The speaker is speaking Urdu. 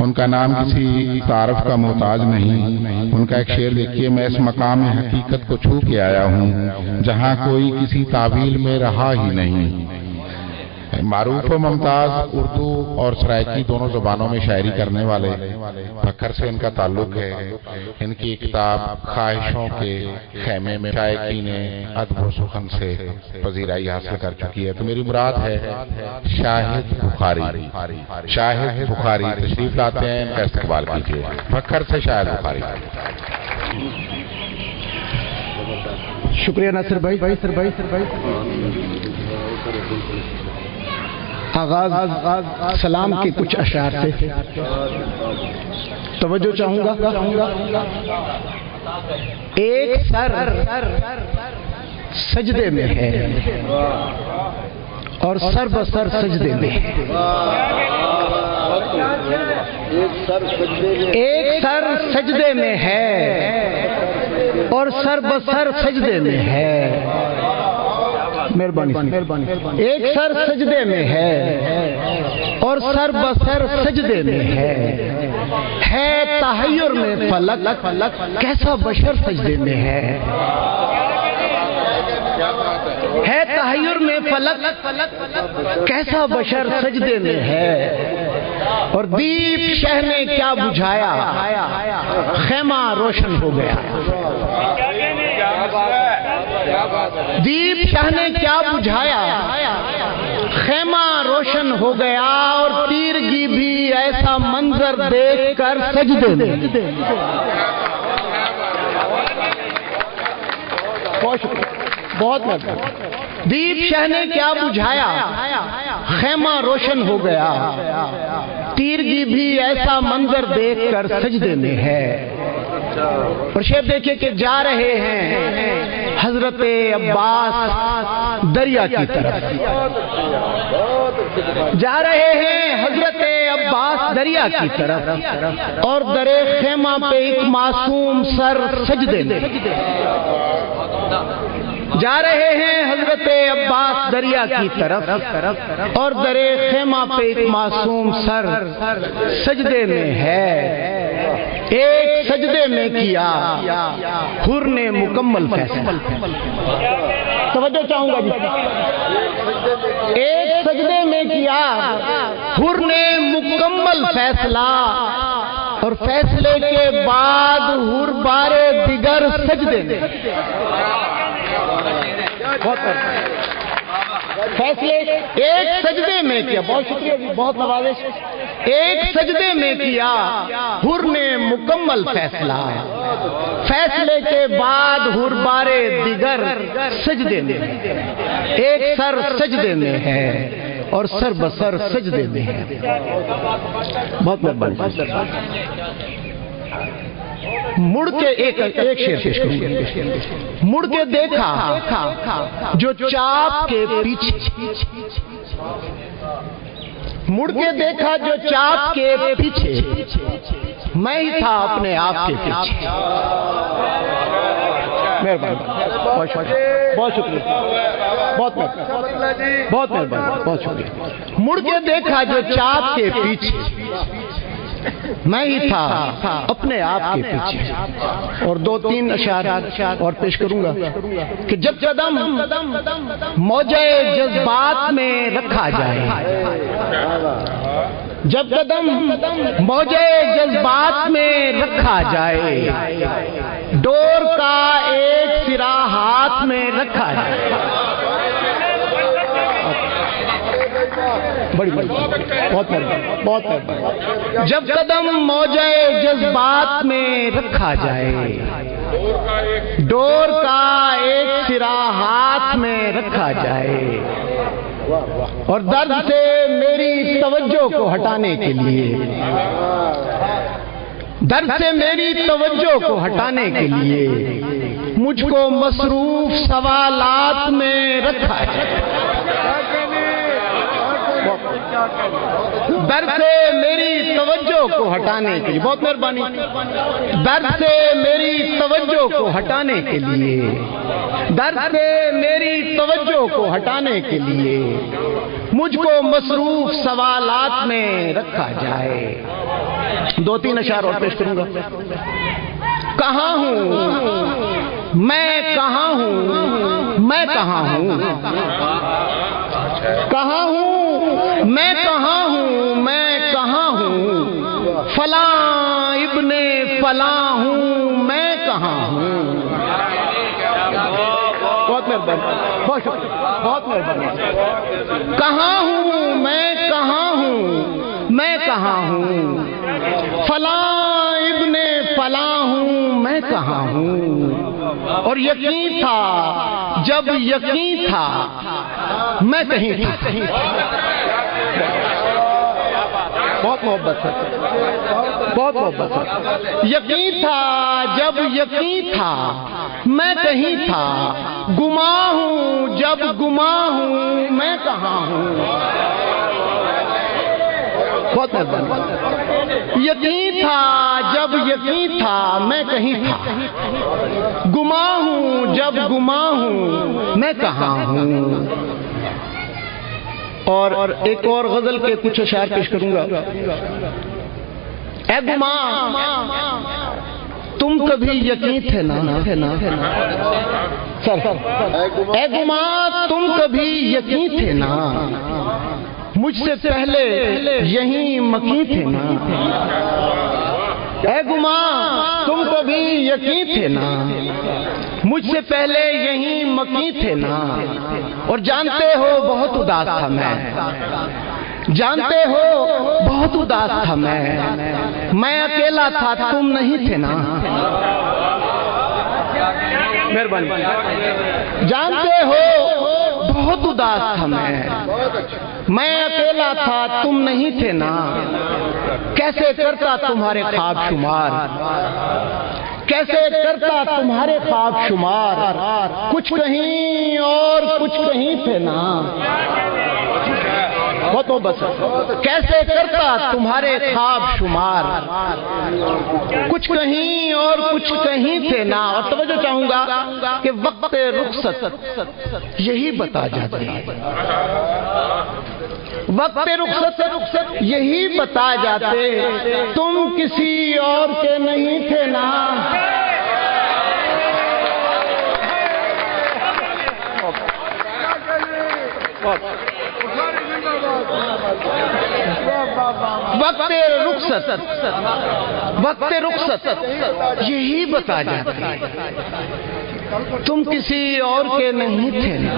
ان کا نام کسی تعارف کا محتاج نہیں۔ ان کا ایک شعر دیکھیے، میں اس مقام حقیقت کو چھو کے آیا ہوں جہاں کوئی کسی تعویل میں رہا ہی نہیں۔ معروف و ممتاز اردو اور سرائکی دونوں زبانوں میں شاعری کرنے والے، پکھر سے ان کا تعلق ہے۔ ان کی کتاب خواہشوں کے خیمے میں شائقین ادب و سخن سے پذیرائی حاصل کر چکی ہے۔ تو میری مراد ہے شاہد بخاری۔ شاہد بخاری تشریف لاتے ہیں، ان کا استقبال کیجیے۔ پکھر سے شاہد بخاری۔ شکریہ ناصر بھائی۔ آغاز سلام کے کچھ اشعار سے توجہ چاہوں گا۔ ایک سر سجدے میں ہے اور سر بسر سجدے میں ہے۔ ایک سر سجدے میں ہے اور سر بسر سجدے میں ہے۔ مہربانی۔ ایک سر سجدے میں ہے اور سر بسر سجدے میں ہے تحیر میں فلک کیسا بشر سجدے میں ہے تحیر میں فلک کیسا بشر سجدے میں ہے۔ اور دیپ شہ نے کیا بجھایا، خیمہ روشن ہو گیا۔ دیپ شاہ نے کیا بجھایا، خیمہ روشن ہو گیا۔ اور تیرگی بھی ایسا منظر دیکھ کر سجدے میں۔ بہت مہربانی۔ دیپ شاہ نے کیا بجھایا، خیمہ روشن ہو گیا۔ تیرگی بھی ایسا منظر دیکھ کر سجدے میں ہے۔ اور شعر دیکھیں کہ جا رہے ہیں حضرت عباس دریا کی طرف، جا رہے ہیں حضرت عباس دریا کی طرف، اور در خیمہ پہ ایک معصوم سر سجدے میں۔ جا رہے ہیں حضرت عباس دریا کی طرف، اور در خیمہ پہ ایک معصوم سر سجدے میں ہے۔ ایک سجدے میں کیا حر نے مکمل فیصلہ۔ توجہ چاہوں گا جی۔ ایک سجدے میں کیا حر نے مکمل فیصلہ، اور فیصلے کے بعد حر بارے دیگر سجدے میں۔ فیصلے ایک سجدے میں کیا، بہت شکریہ جی، بہت نوازش۔ ایک سجدے میں کیا حر نے مکمل فیصلہ، فیصلے کے بعد حر بارے دیگر سجدے میں۔ ایک سر سجدے میں ہے اور سر بسر سجدے میں ہے۔ بہت مہربانی۔ مڑ کے ایک شعر پیش کروں گا۔ مڑ کے دیکھا جو چاپ کے پیچھے، مڑ کے دیکھا جو چاپ کے پیچھے، میں ہی تھا اپنے آپ کے پیچھے۔ بہت شکریہ، بہت مہربانی، بہت شکریہ۔ مڑ کے دیکھا جو چاپ کے پیچھے، میں ہی تھا اپنے آپ کے پیچھے۔ اور دو تین اشعار اور پیش کروں گا کہ جب قدم موجے جذبات میں رکھا جائے، جب قدم موجے جذبات میں رکھا جائے، ڈور کا ایک سرا ہاتھ میں رکھا جائے۔ بڑی بہت مہربانی۔ جب قدم موجے جذبات میں رکھا جائے، ڈور کا ایک سرا ہاتھ میں رکھا جائے، اور درد سے میری توجہ کو ہٹانے کے لیے، درد سے میری توجہ کو ہٹانے کے لیے مجھ کو مصروف سوالات میں رکھا جائے۔ درد سے میری توجہ کو ہٹانے کے لیے، بہت مہربانی، درد سے میری توجہ کو ہٹانے کے لیے، درد سے میری توجہ کو ہٹانے کے لیے مجھ کو مصروف سوالات میں رکھا جائے۔ دو تین اشعار اور پیش کروں گا. کہاں ہوں میں کہاں ہوں میں کہاں ہوں کہاں ہوں میں کہاں ہوں میں کہاں ہوں فلاں ابن فلاں ہوں میں کہاں ہوں. بہت مہربانی بہت شکریہ بہت مہربانی. کہاں ہوں میں کہاں ہوں فلاں ابن فلاں ہوں میں کہاں ہوں. اور یقین تھا جب یقین تھا میں کہیں تھا. بہت محبت ہے بہت محبت ہے. یقین تھا جب یقین تھا میں کہیں تھا. گماں ہوں جب گماں ہوں میں کہاں ہوں. بہت مہربانی. یقین تھا جب یقین تھا میں کہیں تھا. گماں ہوں جب گماں ہوں میں کہاں ہوں. اور ایک اور غزل کے کچھ اشعار پیش کروں گا. اے گماں تم کبھی یقین تھے نا. اے گماں تم کبھی یقین تھے نا. مجھ سے پہلے یہیں مکین تھے نا. اے گماں تم کبھی یقین تھے نا. مجھ سے پہلے یہیں مکین تھے نا. اور جانتے ہو بہت اداس تھا میں. جانتے ہو بہت اداس تھا میں اکیلا تھا تم نہیں تھے نا. مہربانی. جانتے ہو بہت اداس تھا میں اکیلا تھا تم نہیں تھے نا. کیسے کرتا تمہارے خواب شمار. کیسے کرتا تمہارے خواب شمار. کچھ کہیں اور کچھ کہیں تھے نا. بہت بس. کیسے کرتا تمہارے خواب شمار. کچھ کہیں اور کچھ کہیں تھے نا. اور توجہ چاہوں گا کہ وقت رخصت یہی بتا جاتے ہیں. وقت رخصت یہی بتا جاتے تم کسی اور کے نہیں تھے نا. وقت رخصت یہی بتا جاتے تم کسی اور کے نہیں تھے نا.